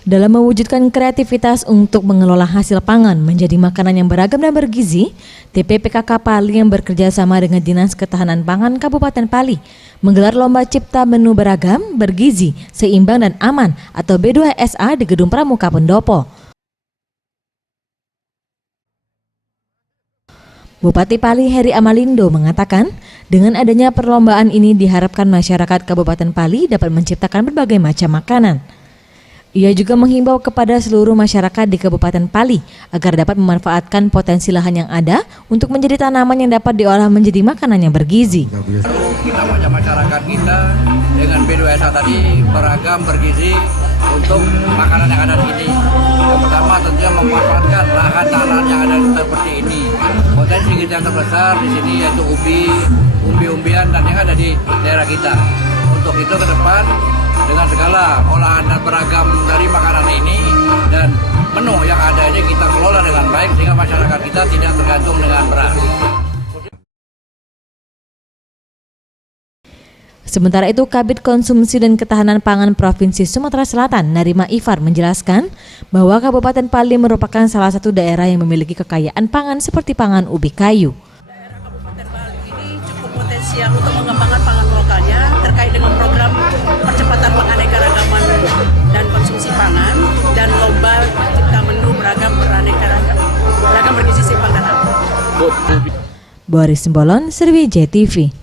Dalam mewujudkan kreativitas untuk mengelola hasil pangan menjadi makanan yang beragam dan bergizi, TPPKK Pali yang bekerja sama dengan Dinas Ketahanan Pangan Kabupaten Pali menggelar lomba cipta menu beragam, bergizi, seimbang dan aman atau B2SA di Gedung Pramuka Pendopo. Bupati Pali Heri Amalindo mengatakan, dengan adanya perlombaan ini diharapkan masyarakat Kabupaten Pali dapat menciptakan berbagai macam makanan. Ia juga menghimbau kepada seluruh masyarakat di Kabupaten Pali agar dapat memanfaatkan potensi lahan yang ada untuk menjadi tanaman yang dapat diolah menjadi makanan yang bergizi. Kita mengajak masyarakat kita dengan B2SA tadi beragam bergizi untuk makanan yang ada di sini. Yang pertama tentunya memanfaatkan lahan tanah yang ada seperti ini. Potensi kita yang terbesar di sini yaitu umbi-umbian dan yang ada di daerah kita. Untuk itu ke depan dengan segala olahan dan beragam dari makanan ini dan menu yang ada ini kita kelola dengan baik sehingga masyarakat kita tidak tergantung dengan beras. Sementara itu, Kabid Konsumsi dan Ketahanan Pangan Provinsi Sumatera Selatan, Narima Ifar, menjelaskan bahwa Kabupaten Pali merupakan salah satu daerah yang memiliki kekayaan pangan seperti pangan ubi kayu. Daerah Kabupaten Pali ini cukup potensial untuk mengembangkan pangan lokalnya terkait dengan program percepatan penganeka-ragaman dan konsumsi pangan dan lomba cipta menu beragam beragam bergizi seimbang dan aman. Boris Simbolon, Sriwijaya TV.